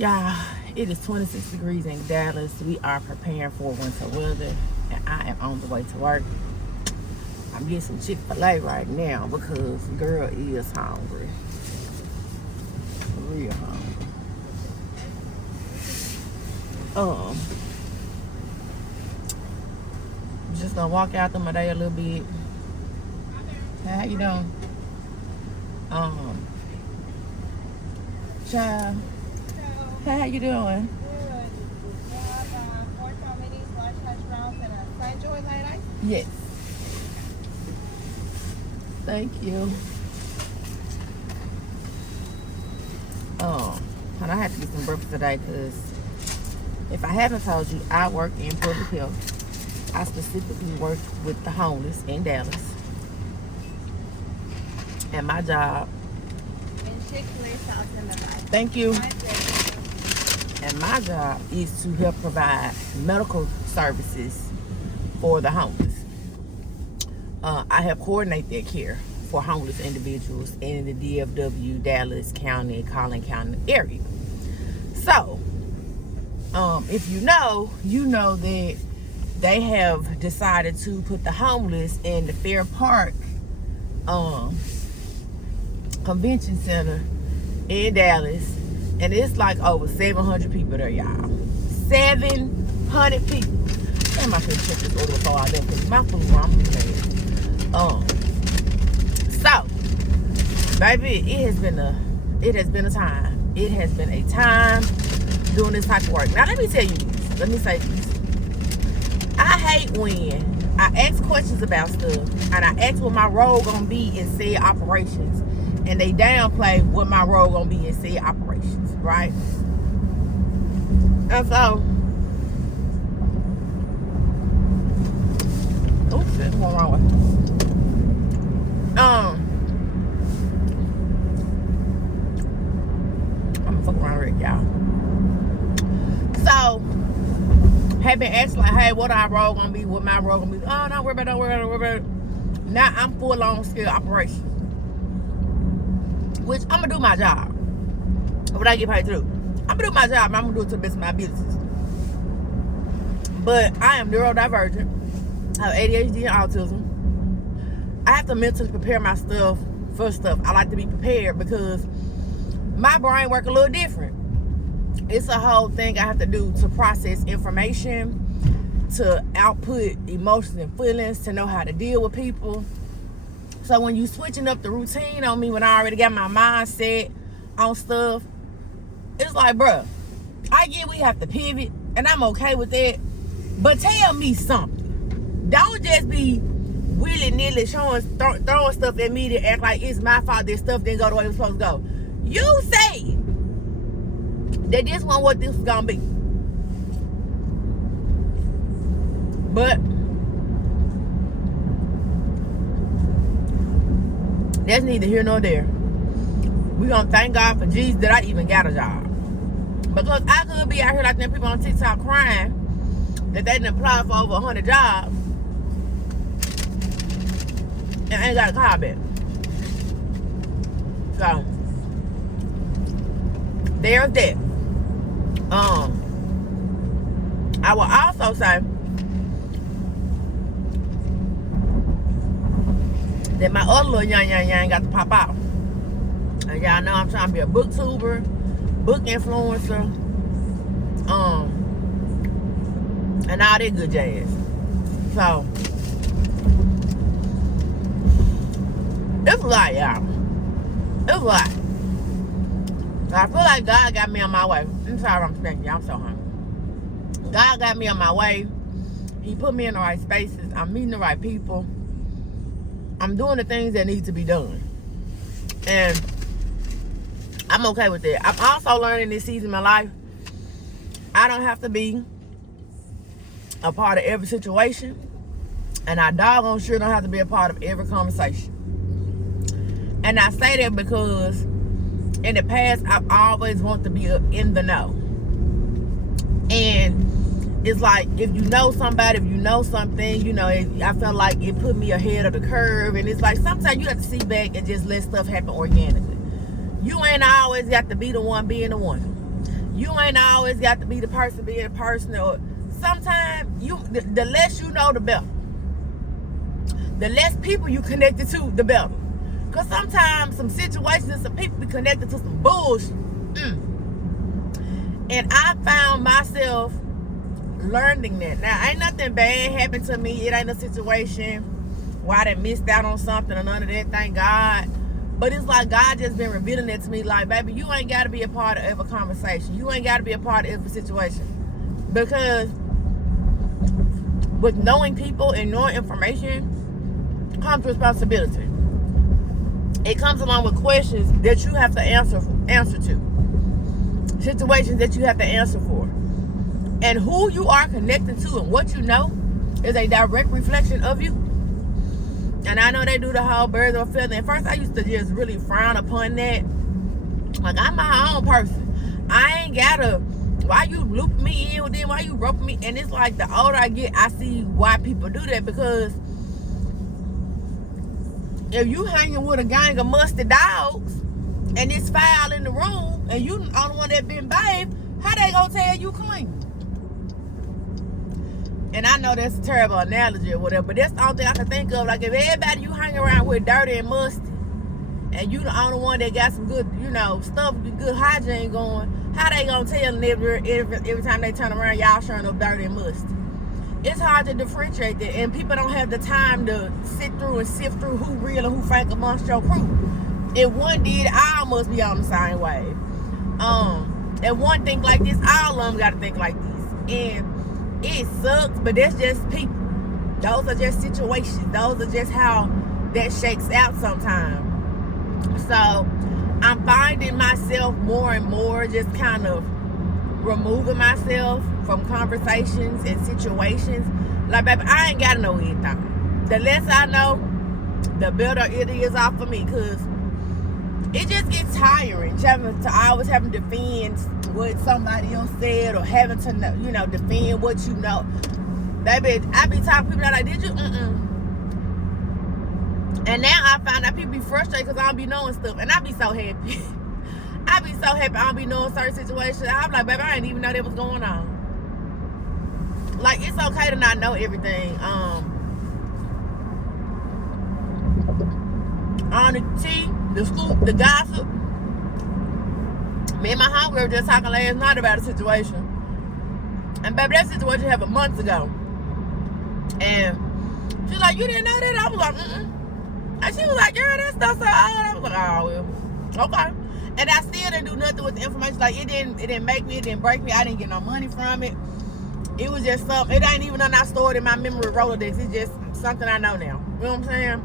Y'all, it is 26 degrees in Dallas. We are preparing for winter weather, and I am on the way to work. I'm getting some Chick-fil-A right now because girl is hungry. Real hungry. Just gonna walk out through my day a little bit. How you doing? Child. How you doing? Good. We have 4 chow minis, large hash browns, and a fried joy light ice. Yes. Thank you. And I had to get some breakfast today because if I haven't told you, I work in public health. I specifically work with the homeless in Dallas. And my job. And Chick-fil-A sauce in the bag. Thank you. My pleasure. And my job is to help provide medical services for the homeless. I help coordinate their care for homeless individuals in the DFW, Dallas County, Collin County area. So, if you know that they have decided to put the homeless in the Fair Park Convention Center in Dallas. And it's like over 700 people there, y'all. 700 people. Damn, I should check this order before I left because my food, I'm mad. So, baby, it has been a time. It has been a time doing this type of work. Now, let me tell you this. Let me say this. I hate when I ask questions about stuff and I ask what my role gonna be in said operations, and they downplay what my role gonna be in said operations, right? And so, oops, that's going wrong with me. I'm gonna fuck around with it, y'all. So, have been asked like, hey, what our role gonna be? What my role gonna be? Oh, don't worry about it. Now I'm full on scale operations, which I'm gonna do my job. What I get paid to do, I'm gonna do my job. I'm gonna do it to the best of my abilities. But I am neurodivergent. I have ADHD and autism. I have to mentally prepare my stuff for stuff. I like to be prepared because my brain work a little different. It's a whole thing I have to do to process information, to output emotions and feelings, to know how to deal with people. So when you switching up the routine on me, when I already got my mindset on stuff, it's like, bruh, I get we have to pivot, and I'm okay with that. But tell me something. Don't just be willy-nilly throwing stuff at me to act like it's my fault that stuff didn't go the way it was supposed to go. You say that this wasn't what this was gonna be. But that's neither here nor there. We gonna thank God for Jesus that I even got a job. Because I could be out here like them people on TikTok crying that they didn't apply for over 100 jobs and ain't got a call back. So there's that. I will also say that my other little young got to pop out. And y'all know I'm trying to be a booktuber, book influencer, and all that good jazz. So it's a lot, y'all. It's a lot. I feel like God got me on my way. I'm sorry I'm spanking you. I'm so hungry. God got me on my way. He put me in the right spaces. I'm meeting the right people. I'm doing the things that need to be done. And I'm okay with that. I'm also learning this season of my life, I don't have to be a part of every situation. And I doggone sure don't have to be a part of every conversation. And I say that because in the past, I've always wanted to be in the know. And it's like, if you know somebody, if you know something, you know, I felt like it put me ahead of the curve. And it's like, sometimes you have to sit back and just let stuff happen organically. You ain't always got to be the one being the one. You ain't always got to be the person being a person. Or sometimes the less you know, the better. The less people you connected to, the better. Because sometimes some situations and some people be connected to some bullshit. And I found myself learning that. Now, ain't nothing bad happened to me. It ain't a situation where I done missed out on something or none of that, thank God. But it's like God just been revealing it to me. Like, baby, you ain't got to be a part of every conversation. You ain't got to be a part of every situation. Because with knowing people and knowing information comes responsibility. It comes along with questions that you have to answer to. Situations that you have to answer for. And who you are connected to and what you know is a direct reflection of you. And I know they do the whole birds of a feather. At first, I used to just really frown upon that. Like, I'm my own person. I ain't gotta, why you loop me in with them? Why you rope me? And it's like the older I get, I see why people do that. Because if you hanging with a gang of musty dogs and it's foul in the room and you the only one that been bathed, how they gonna tell you clean? And I know that's a terrible analogy or whatever, but that's the only thing I can think of. Like, if everybody you hang around with dirty and musty, and you the only one that got some good, stuff, good hygiene going, how they gonna tell every time they turn around, y'all showing up dirty and musty? It's hard to differentiate that, and people don't have the time to sit through and sift through who real and who fake amongst your crew. If one did, all must be on the same wave. And one think like this, all of them gotta think like this. And it sucks, but that's just people. Those are just situations. Those are just how that shakes out sometimes. So I'm finding myself more and more just kind of removing myself from conversations and situations. Like, baby, I ain't gotta know anything. The less I know, the better it is off for me, because it just gets tiring always having to defend what somebody else said, or having to know, defend what you know. Baby, I be talking to people like, did you? And now I find out people be frustrated because I don't be knowing stuff, and I be so happy. I be so happy I don't be knowing certain situations. I'm like, baby, I didn't even know that was going on. Like, it's okay to not know everything. On the tea, the scoop, the gossip. Me and my homegirl were just talking last night about a situation. And baby, that situation happened months ago. And she's like, you didn't know that? I was like, And she was like, girl, that stuff's so old. I was like, oh, well, okay. And I still didn't do nothing with the information. Like, it didn't make me, it didn't break me. I didn't get no money from it. It was just something. It ain't even nothing I stored in my memory Rolodex. It's just something I know now. You know what I'm saying?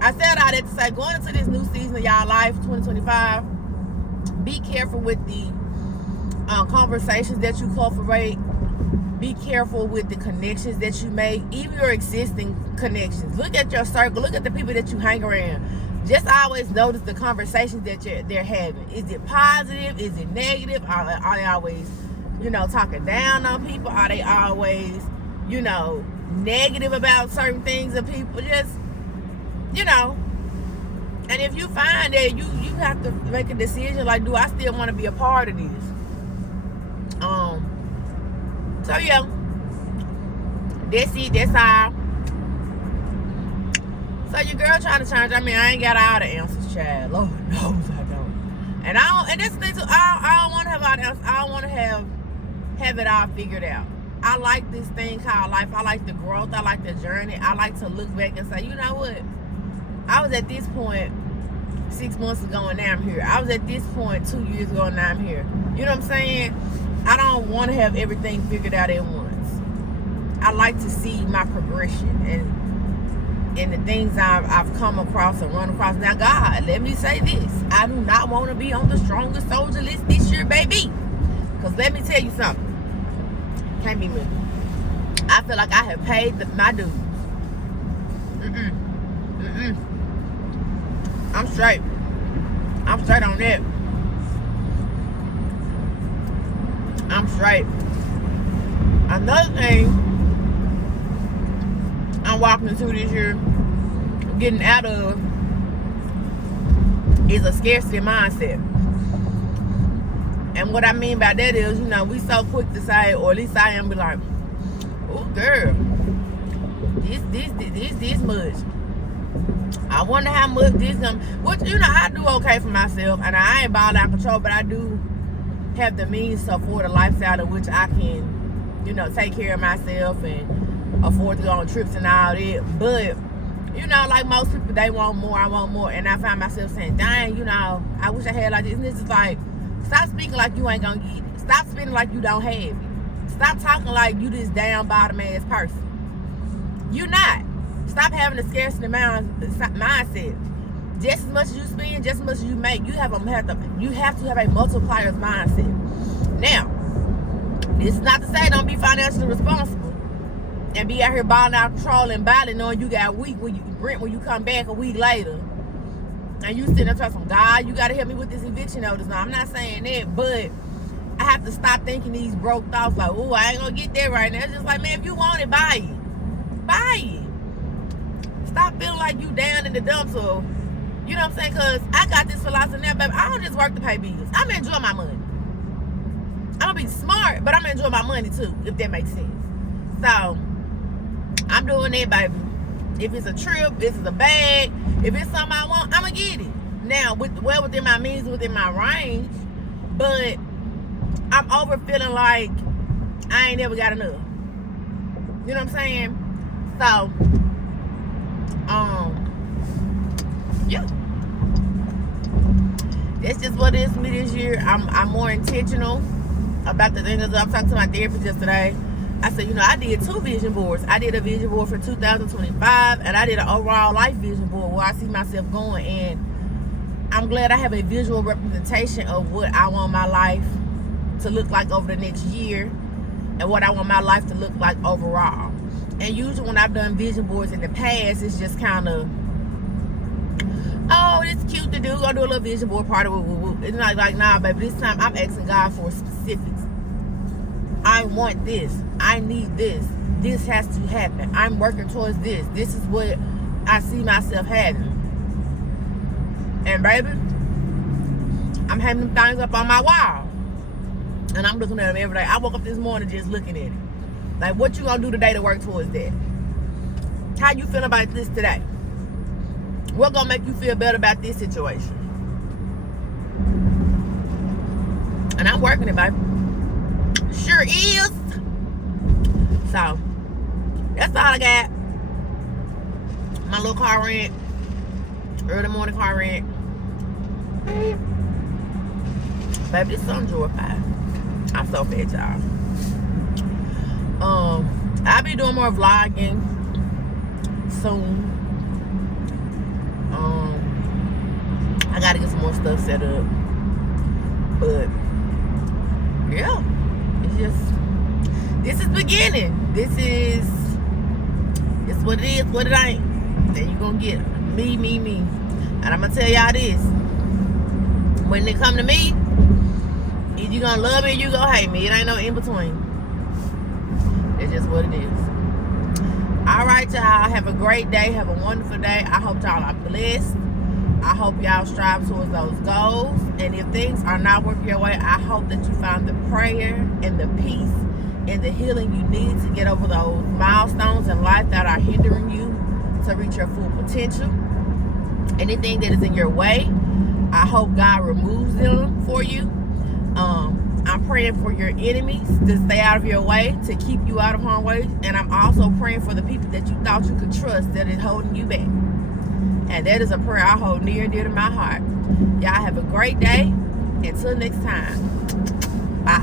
I said all that to say, going into this new season of y'all life, 2025, be careful with the conversations that you cultivate. Be careful with the connections that you make, even your existing connections. Look at your circle. Look at the people that you hang around. Just always notice the conversations that they're having. Is it positive? Is it negative? Are they always, talking down on people? Are they always, negative about certain things of people? Just, and if you find that you have to make a decision, like, do I still want to be a part of this? So yeah, that's it. That's all. So your girl trying to change. I mean, I ain't got all the answers, child. Lord knows I don't. And this thing too. I don't want to have all the answers. I don't want to have it all figured out. I like this thing called life. I like the growth. I like the journey. I like to look back and say, you know what? I was at this point 6 months ago and now I'm here. I was at this point 2 years ago and now I'm here. You know what I'm saying? I don't want to have everything figured out at once. I like to see my progression and the things I've come across and run across. Now, God, let me say this. I do not want to be on the strongest soldier list this year, baby. Because let me tell you something. Can't be me. I feel like I have paid my dues. I'm straight. I'm straight on that. I'm straight. Another thing I'm walking into this year, getting out of, is a scarcity mindset. And what I mean by that is, you know, we so quick to say, or at least I am, be like, oh girl, this much. I wonder how much this which, you know, I do okay for myself, and I ain't ball out of control, but I do have the means to afford a lifestyle in which I can, you know, take care of myself and afford to go on trips and all that. But, you know, like most people, they want more, I want more, and I find myself saying, dang, you know, I wish I had like this. And it's just like, stop speaking like you ain't gonna get it. Stop spending like you don't have it. Stop talking like you this down bottom ass person. You not. Stop having a scarcity mindset. Just as much as you spend, just as much as you make, you have to have a multiplier's mindset. Now, this is not to say don't be financially responsible and be out here balling out of control and balling knowing you got a week when you come back a week later and you sitting there talking, God, you got to help me with this eviction notice. No, I'm not saying that, but I have to stop thinking these broke thoughts like, oh, I ain't gonna get that right now. It's just like, man, if you want it, buy it. Buy it. Stop feeling like you down in the dumps, or, you know what I'm saying? Because I got this philosophy now, baby. I don't just work to pay bills. I'm enjoying my money. I'm gonna be smart, but I'm enjoying my money too, if that makes sense. So, I'm doing that, baby. If it's a trip, if it's a bag, if it's something I want, I'm gonna get it. Now, well within my means, within my range, but I'm over feeling like I ain't never got enough. You know what I'm saying? So, yeah, that's just what it is for me this year. I'm more intentional about the things. I was talking to my therapist yesterday. I said, you know, I did 2 vision boards. I did a vision board for 2025, and I did an overall life vision board where I see myself going. And I'm glad I have a visual representation of what I want my life to look like over the next year, and what I want my life to look like overall. And usually when I've done vision boards in the past, it's just kind of, oh, it's cute to do. Gonna do a little vision board party. It's not like, nah, baby. This time I'm asking God for specifics. I want this. I need this. This has to happen. I'm working towards this. This is what I see myself having. And baby, I'm having them things up on my wall, and I'm looking at them every day. I woke up this morning just looking at it. Like, what you gonna do today to work towards that? How you feel about this today? What gonna make you feel better about this situation? And I'm working it, baby. Sure is. So, that's all I got. My little car rent. Early morning car rent. Baby, this sun joyfied. I'm so fat, y'all. I'll be doing more vlogging soon. I gotta get some more stuff set up. But yeah, it's just, this is beginning. This is what it is, what it ain't. And you gonna get me. And I'm gonna tell y'all this. When they come to me, either you gonna love me or you gonna hate me. It ain't no in between. It's just what it is. All right, y'all. Have a great day. Have a wonderful day. I hope y'all are blessed. I hope y'all strive towards those goals. And if things are not working your way, I hope that you find the prayer and the peace and the healing you need to get over those milestones in life that are hindering you to reach your full potential. Anything that is in your way, I hope God removes them for you. I'm praying for your enemies to stay out of your way, to keep you out of harm's way. And I'm also praying for the people that you thought you could trust that is holding you back. And that is a prayer I hold near and dear to my heart. Y'all have a great day. Until next time. Bye.